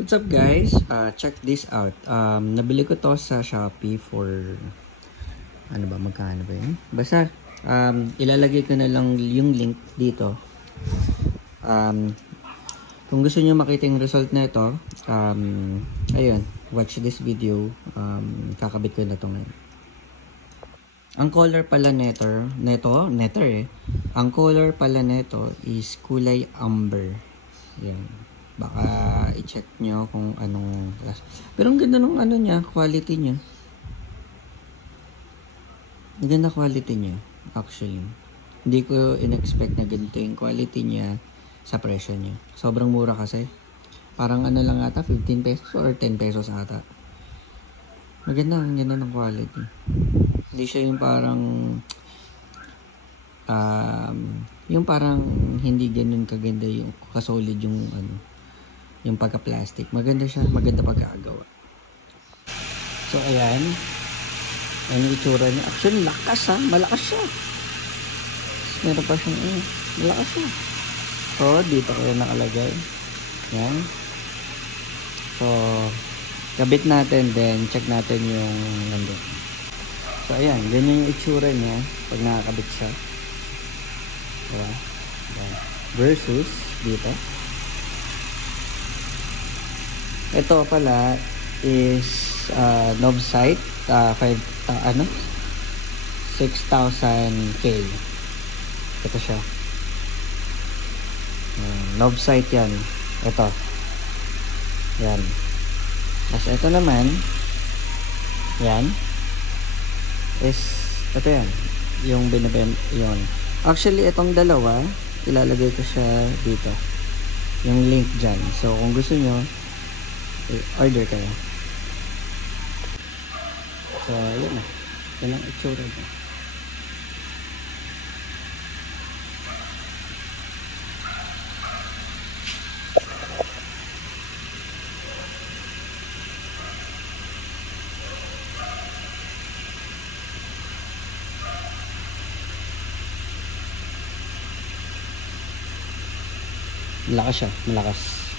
What's up guys? Check this out. Nabili ko to sa Shopee for ano ba, magkano ba yun? Basta ilalagay ko na lang yung link dito. Kung gusto niyo makita yung result na ito, ayun, watch this video. Kakabit ko na to ngayon. Ang color pala neto ang color pala neto is kulay amber. Yan. Baka i-check nyo kung anong class. Pero ang ganda ng ano niya, quality niya. Ang ganda quality niya, actually. Hindi ko in-expect na ganito yung quality niya sa presyo niya. Sobrang mura kasi. Parang ano lang ata, 15 pesos or 10 pesos ata. Maganda, ang ganda ng quality. Hindi siya yung parang hindi ganun kaganda yung kasolid yung ano, yung pagka-plastic. Maganda siya, maganda pagkakagawa. So ayan, ano yung itsura niya. Actually lakas ha, malakas siya. Meron pa siyang malakas siya. So dito ko yung nakalagay. Yan. So kabit natin, then check natin yung nandun. So ayan, ganyan yung itsura niya pag nakakabit siya. Diba? Yan. Versus dito. Ito pala is Novsite 6,000K. Ito siya. Novsite yan. Ito. Yan. Tapos ito naman, yan is ito yan. Yung binibenta yun. Actually itong dalawa, ilalagay ko siya dito. Yung link dyan. So kung gusto nyo, order kayo. So, yun na. Yan ang itsura niya. Malakas siya. Malakas.